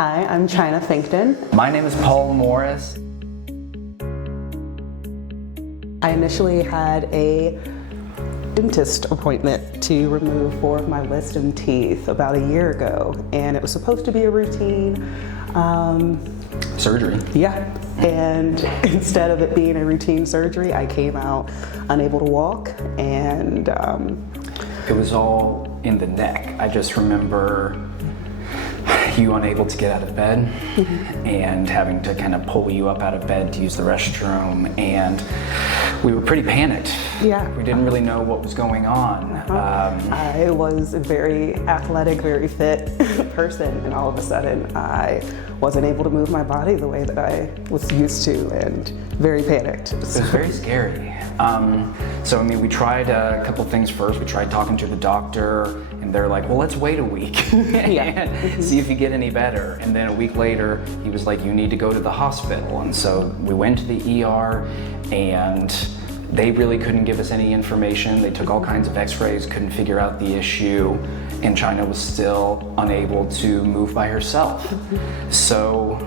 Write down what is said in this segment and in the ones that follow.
Hi, I'm Chyna Finkton. My name is Paul Morris. I initially had a dentist appointment to remove 4 of my wisdom teeth about a year ago, and it was supposed to be a routine Surgery. Yeah, and instead of it being a routine surgery, I came out unable to walk, and It was all in the neck. I just remember you unable to get out of bed and having to kind of pull you up out of bed to use the restroom, and we were pretty panicked. Yeah. We didn't really know what was going on. I was a very athletic, very fit person, and all of a sudden I wasn't able to move my body the way that I was used to, and very panicked. It was very scary. We tried a couple things first. We tried talking to the doctor, and they're like, well, let's wait a week and see if you get any better. And then a week later, he was like, you need to go to the hospital. And so we went to the ER, and they really couldn't give us any information. They took all kinds of x-rays, couldn't figure out the issue, and Chyna was still unable to move by herself. So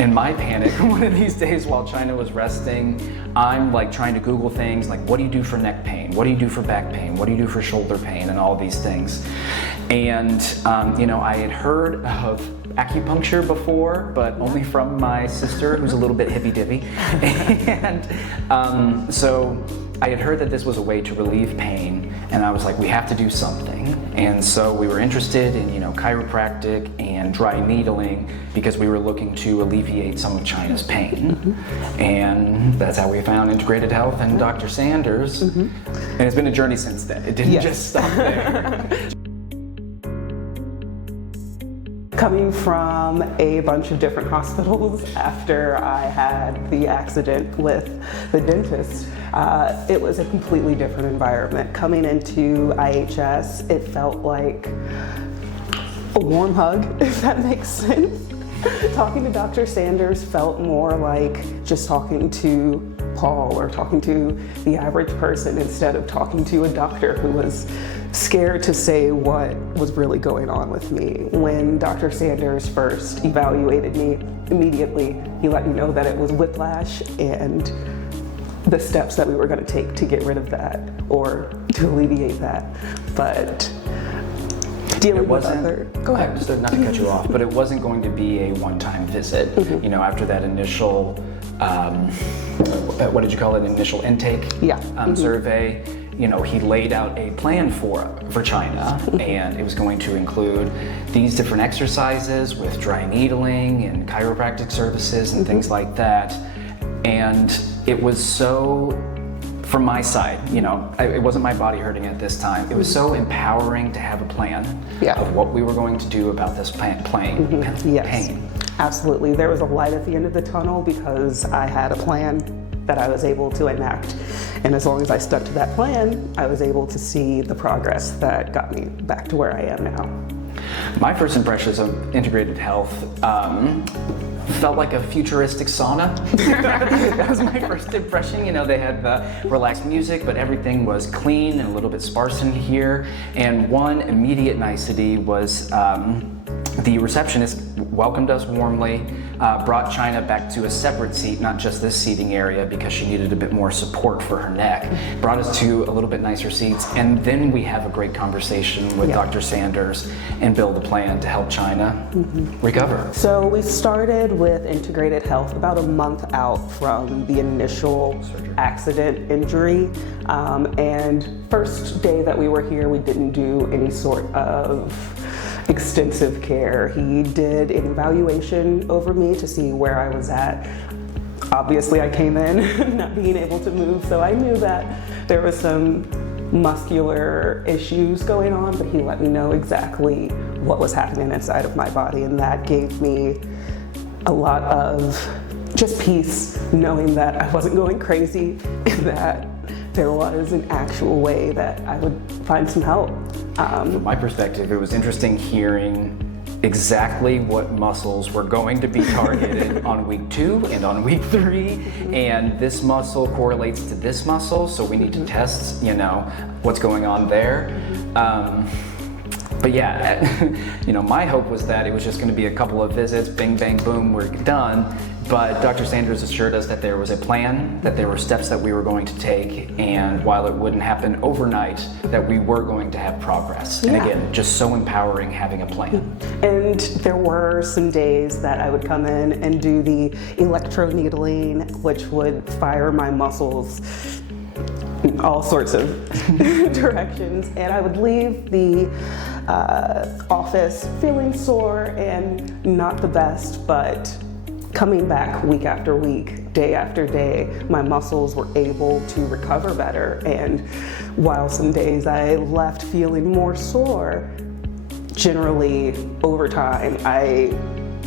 in my panic, one of these days while Chyna was resting, I'm like trying to Google things like, what do you do for neck pain? What do you do for back pain? What do you do for shoulder pain? And all these things. And I had heard of acupuncture before, but only from my sister, who's a little bit hippy-dippy. And so I had heard that this was a way to relieve pain, and I was like, we have to do something. And so we were interested in, chiropractic and dry needling, because we were looking to alleviate some of Chyna's pain. And that's how we found Integrated Health and Dr. Sanders. And it's been a journey since then. It didn't just stop there. Coming from a bunch of different hospitals after I had the accident with the dentist, it was a completely different environment. Coming into IHS, it felt like a warm hug, if that makes sense. Talking to Dr. Sanders felt more like just talking to Paul or talking to the average person, instead of talking to a doctor who was scared to say what was really going on with me. When Dr. Sanders first evaluated me, immediately he let me know that it was whiplash and the steps that we were going to take to get rid of that or to alleviate that. But dealing with other... Go ahead. Just not to cut you off, but it wasn't going to be a one-time visit. After that initial, what did you call it, initial intake survey, he laid out a plan for Chyna, and it was going to include these different exercises with dry needling and chiropractic services and things like that. And it was so, from my side, it wasn't my body hurting at this time. It was so empowering to have a plan of what we were going to do about this pain. Absolutely. There was a light at the end of the tunnel because I had a plan that I was able to enact. And as long as I stuck to that plan, I was able to see the progress that got me back to where I am now. My first impressions of Integrated Health felt like a futuristic sauna. That was my first impression. They had the relaxed music, but everything was clean and a little bit sparse in here. And one immediate nicety was the receptionist welcomed us warmly, brought Chyna back to a separate seat, not just this seating area, because she needed a bit more support for her neck. Brought us to a little bit nicer seats, and then we have a great conversation with Dr. Sanders and build a plan to help Chyna recover. So we started with Integrated Health about a month out from the initial accident injury. And first day that we were here, we didn't do any sort of extensive care. He did an evaluation over me to see where I was at. Obviously, I came in not being able to move, so I knew that there was some muscular issues going on, but he let me know exactly what was happening inside of my body, and that gave me a lot of just peace, knowing that I wasn't going crazy and that there was an actual way that I would find some help. From my perspective, it was interesting hearing exactly what muscles were going to be targeted on week 2 and on week 3, and this muscle correlates to this muscle, so we need to test, what's going on there. But yeah, my hope was that it was just going to be a couple of visits, bing, bang, boom, we're done. But Dr. Sanders assured us that there was a plan, that there were steps that we were going to take, and while it wouldn't happen overnight, that we were going to have progress. And again, just so empowering having a plan. And there were some days that I would come in and do the electroneedling, which would fire my muscles in all sorts of directions. And I would leave the office feeling sore and not the best, but coming back week after week, day after day, my muscles were able to recover better. And while some days I left feeling more sore, generally over time, I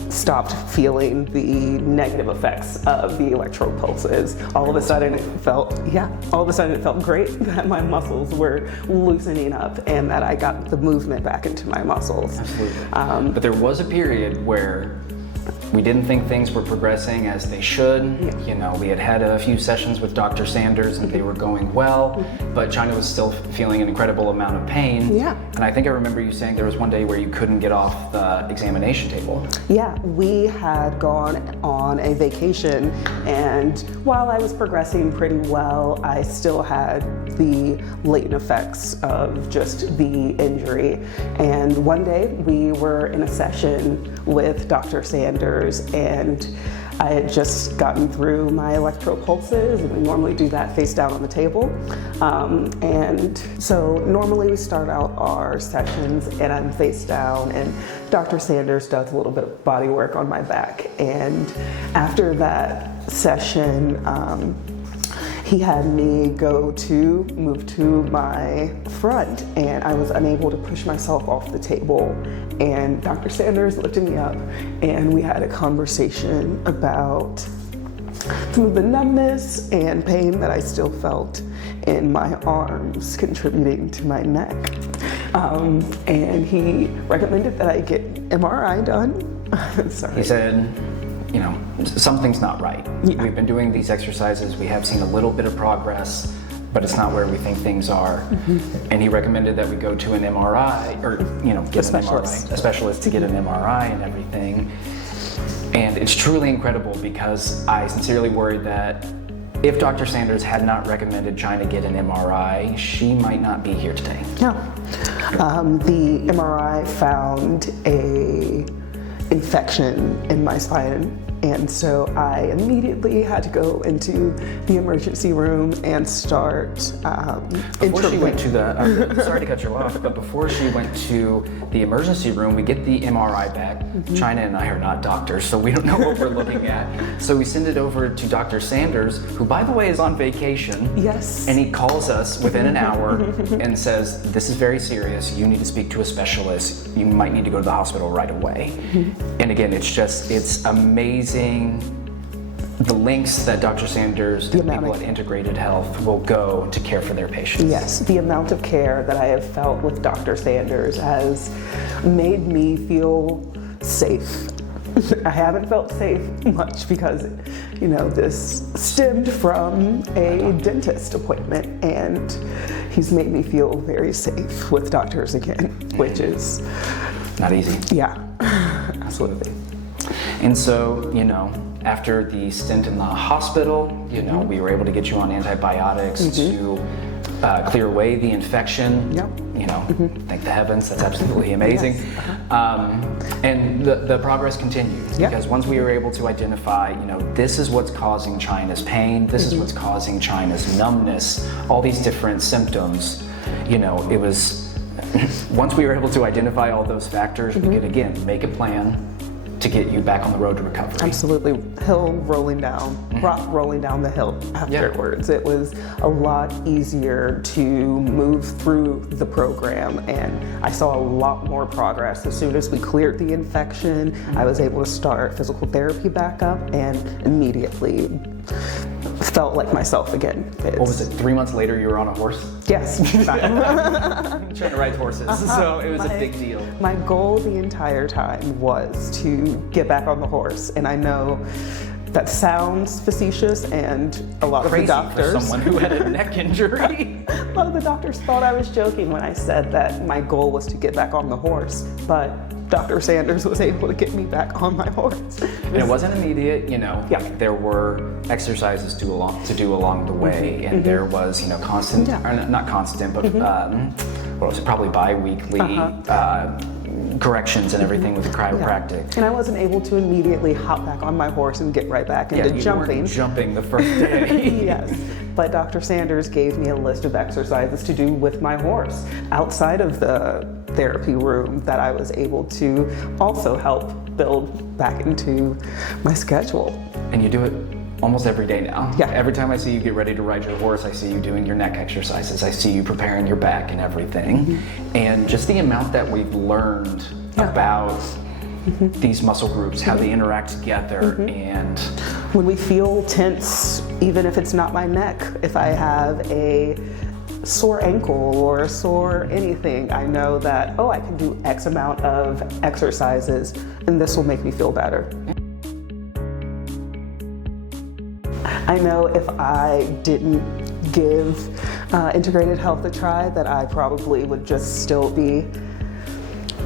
stopped feeling the negative effects of the electrode pulses. All of a sudden it felt great that my muscles were loosening up and that I got the movement back into my muscles. Absolutely. But there was a period where we didn't think things were progressing as they should. We had a few sessions with Dr. Sanders and they were going well, but Chyna was still feeling an incredible amount of pain. And I think I remember you saying there was one day where you couldn't get off the examination table. Yeah, we had gone on a vacation, and while I was progressing pretty well, I still had the latent effects of just the injury. And one day we were in a session with Dr. Sanders, and I had just gotten through my electropulses, and we normally do that face down on the table. And so normally we start out our sessions and I'm face down, and Dr. Sanders does a little bit of body work on my back. And after that session, he had me move to my front, and I was unable to push myself off the table. And Dr. Sanders lifted me up, and we had a conversation about some of the numbness and pain that I still felt in my arms contributing to my neck. And he recommended that I get MRI done. Sorry. He said, something's not right. We've been doing these exercises, we have seen a little bit of progress, but it's not where we think things are. And he recommended that we go to an MRI, or get a specialist to get an MRI and everything. And it's truly incredible, because I sincerely worried that if Dr. Sanders had not recommended Chyna get an MRI, she might not be here today. No. The MRI found a infection in my spine, and so I immediately had to go into the emergency room and start Before she went to the, sorry to cut you off, but before she went to the emergency room, we get the MRI back. Chyna and I are not doctors, so we don't know what we're looking at. So we send it over to Dr. Sanders, who, by the way, is on vacation. Yes. And he calls us within an hour and says, this is very serious. You need to speak to a specialist. You might need to go to the hospital right away. And again, it's amazing the lengths that Dr. Sanders and people at Integrated Health will go to care for their patients. Yes, the amount of care that I have felt with Dr. Sanders has made me feel safe. I haven't felt safe much because, this stemmed from a dentist appointment, and he's made me feel very safe with doctors again, which is not easy. Yeah, absolutely. And so, after the stint in the hospital, we were able to get you on antibiotics to clear away the infection. Thank the heavens, that's absolutely amazing. Yes. And the progress continued, because once we were able to identify, this is what's causing Chyna's pain, this is what's causing Chyna's numbness, all these different symptoms, it was, once we were able to identify all those factors, we could, again, make a plan to get you back on the road to recovery. Absolutely. Rock rolling down the hill afterwards. It was a lot easier to move through the program, and I saw a lot more progress. As soon as we cleared the infection, I was able to start physical therapy back up and immediately felt like myself again. What was it, 3 months later you were on a horse? Yes. Trying to ride horses, so it was a big deal. My goal the entire time was to get back on the horse, and I know that sounds facetious, and a lot of the Crazy doctors, for someone who had a neck injury. a lot of the doctors thought I was joking when I said that my goal was to get back on the horse, but Dr. Sanders was able to get me back on my horse. And it wasn't immediate, Yeah. There were exercises to do along the way, and there was, constant, or not constant, but what was it, probably bi-weekly corrections and everything with the chiropractic. And I wasn't able to immediately hop back on my horse and get right back into you jumping. weren't jumping the first day. Yes, but Dr. Sanders gave me a list of exercises to do with my horse outside of the therapy room that I was able to also help build back into my schedule. And you do it almost every day now. Yeah. Every time I see you get ready to ride your horse, I see you doing your neck exercises. I see you preparing your back and everything. And just the amount that we've learned about these muscle groups, how they interact together, and when we feel tense, even if it's not my neck, if I have a sore ankle or a sore anything, I know that, I can do X amount of exercises and this will make me feel better. I know if I didn't give integrated health a try, that I probably would just still be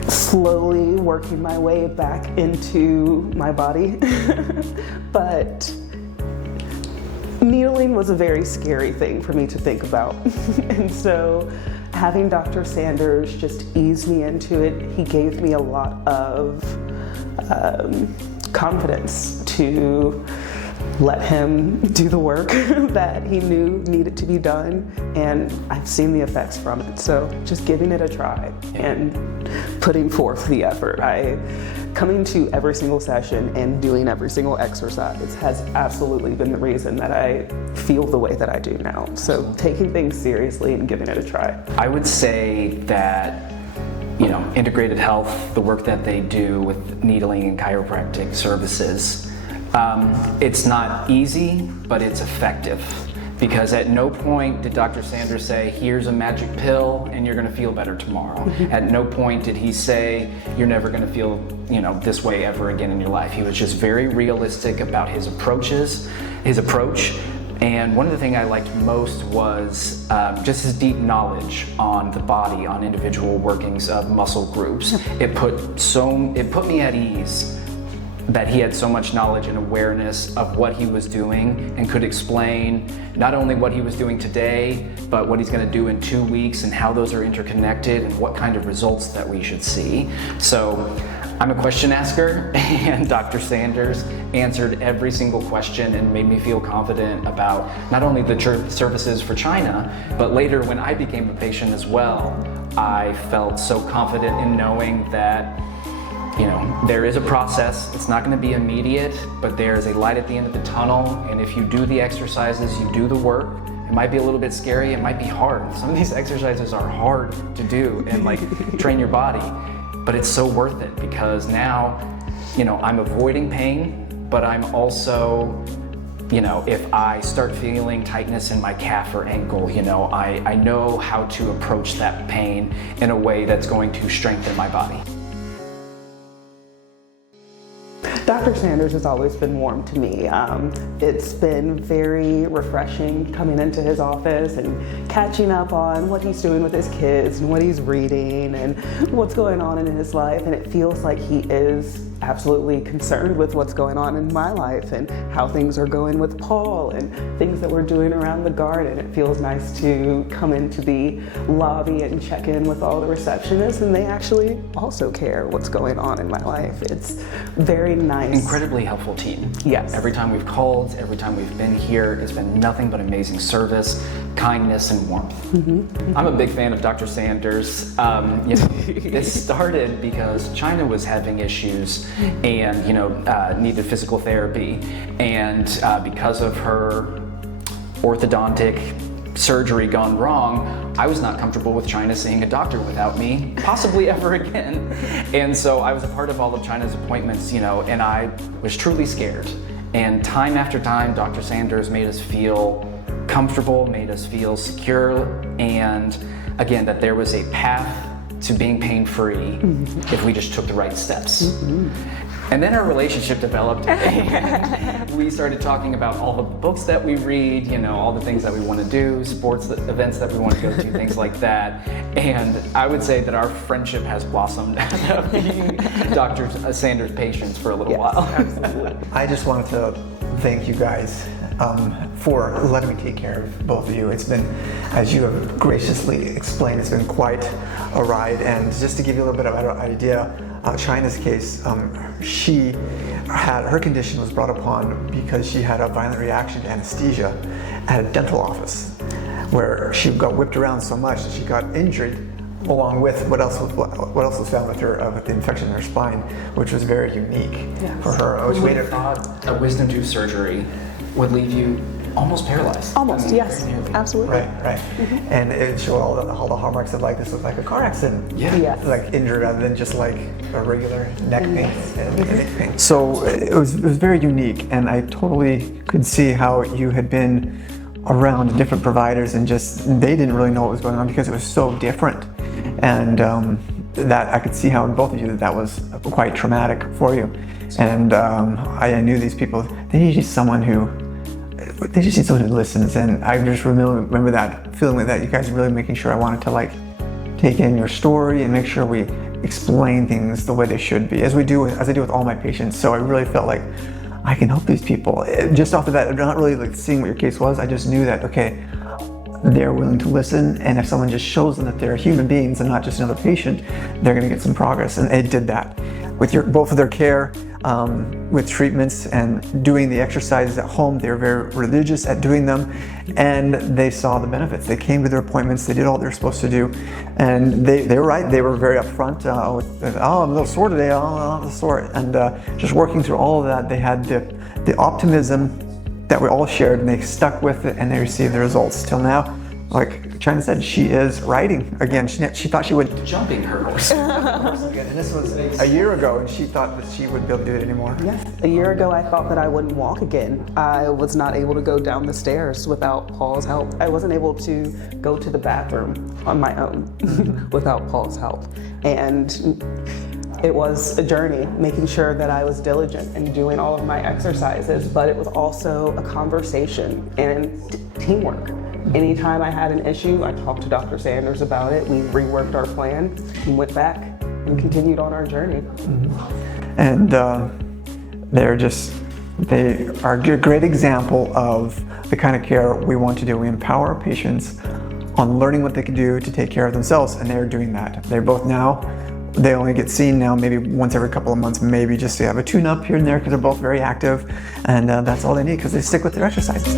slowly working my way back into my body. But needling was a very scary thing for me to think about. And so having Dr. Sanders just ease me into it, he gave me a lot of confidence to let him do the work that he knew needed to be done, and I've seen the effects from it. So just giving it a try and putting forth the effort. Coming to every single session and doing every single exercise has absolutely been the reason that I feel the way that I do now. So taking things seriously and giving it a try. I would say that integrated health, the work that they do with needling and chiropractic services, it's not easy, but it's effective. Because at no point did Dr. Sanders say, here's a magic pill and you're gonna feel better tomorrow. At no point did he say, you're never gonna feel this way ever again in your life. He was just very realistic about his approach. And one of the things I liked most was just his deep knowledge on the body, on individual workings of muscle groups. It put me at ease that he had so much knowledge and awareness of what he was doing and could explain not only what he was doing today, but what he's going to do in 2 weeks and how those are interconnected and what kind of results that we should see. So I'm a question asker, and Dr. Sanders answered every single question and made me feel confident about not only the services for Chyna, but later when I became a patient as well, I felt so confident in knowing that there is a process. It's not going to be immediate, but there's a light at the end of the tunnel. And if you do the exercises, you do the work, it might be a little bit scary. It might be hard. Some of these exercises are hard to do and train your body, but it's so worth it because now, I'm avoiding pain, but I'm also, if I start feeling tightness in my calf or ankle, I know how to approach that pain in a way that's going to strengthen my body. Dr. Sanders has always been warm to me. It's been very refreshing coming into his office and catching up on what he's doing with his kids and what he's reading and what's going on in his life. And it feels like he is absolutely concerned with what's going on in my life and how things are going with Paul and things that we're doing around the garden. It feels nice to come into the lobby and check in with all the receptionists, and they actually also care what's going on in my life. It's very nice. Incredibly helpful team. Yes. Every time we've called, every time we've been here, it's been nothing but amazing service, kindness, and warmth. I'm a big fan of Dr. Sanders. It started because Chyna was having issues and needed physical therapy, and because of her orthodontic surgery gone wrong, I was not comfortable with Chyna seeing a doctor without me, possibly ever again. And so I was a part of all of Chyna's appointments, and I was truly scared. And time after time, Dr. Sanders made us feel comfortable, made us feel secure, and again, that there was a path to being pain-free if we just took the right steps. And then our relationship developed, and we started talking about all the books that we read, you know, all the things that we want to do, sports events that we want to go to, things like that. And I would say that our friendship has blossomed out of being Dr. Sanders' patients for a little while. Absolutely. I just wanted to thank you guys for letting me take care of both of you. It's been, as you have graciously explained, it's been quite a ride. And just to give you a little bit of an idea, Chyna's case, her condition was brought upon because she had a violent reaction to anesthesia at a dental office, where she got whipped around so much that she got injured, along with what else was found with her, with the infection in her spine, which was very unique for her. Which made her thought a wisdom tooth surgery would leave you almost paralyzed. Almost, yes, absolutely. Right. And it showed all the hallmarks of like this was like a car accident. Yes. Like injured rather than just like a regular neck pain. Neck pain. So it was very unique, and I totally could see how you had been around different providers and just they didn't really know what was going on because it was so different. And that I could see how in both of you that was quite traumatic for you. And I knew these people, they need someone who listens. And I just remember that feeling like that, you guys really making sure I wanted to like take in your story and make sure we explain things the way they should be, as I do with all my patients. So I really felt like I can help these people. Just off of that, not really like seeing what your case was, I just knew that, okay, they're willing to listen, and if someone just shows them that they're human beings and not just another patient, they're going to get some progress. And it did that with both of their care, with treatments and doing the exercises at home. They were very religious at doing them, and they saw the benefits. They came to their appointments, they did all they're supposed to do, and they were right. They were very upfront. I'm a little sore today. I'm a little sore, and just working through all of that, they had the optimism that we all shared, and they stuck with it, and they received the results till now. Like Chyna said, she is riding again. She thought she would Jumping her horse. again, and this was a year ago, and she thought that she wouldn't be able to do it anymore. Yes, a year ago I thought that I wouldn't walk again. I was not able to go down the stairs without Paul's help. I wasn't able to go to the bathroom on my own without Paul's help. And it was a journey, making sure that I was diligent and doing all of my exercises, but it was also a conversation and teamwork. Anytime I had an issue, I talked to Dr. Sanders about it. We reworked our plan and went back and continued on our journey. And they are a great example of the kind of care we want to do. We empower our patients on learning what they can do to take care of themselves, and they're doing that. They're both now, they only get seen now maybe once every couple of months, maybe just to have a tune-up here and there, because they're both very active, and that's all they need because they stick with their exercises.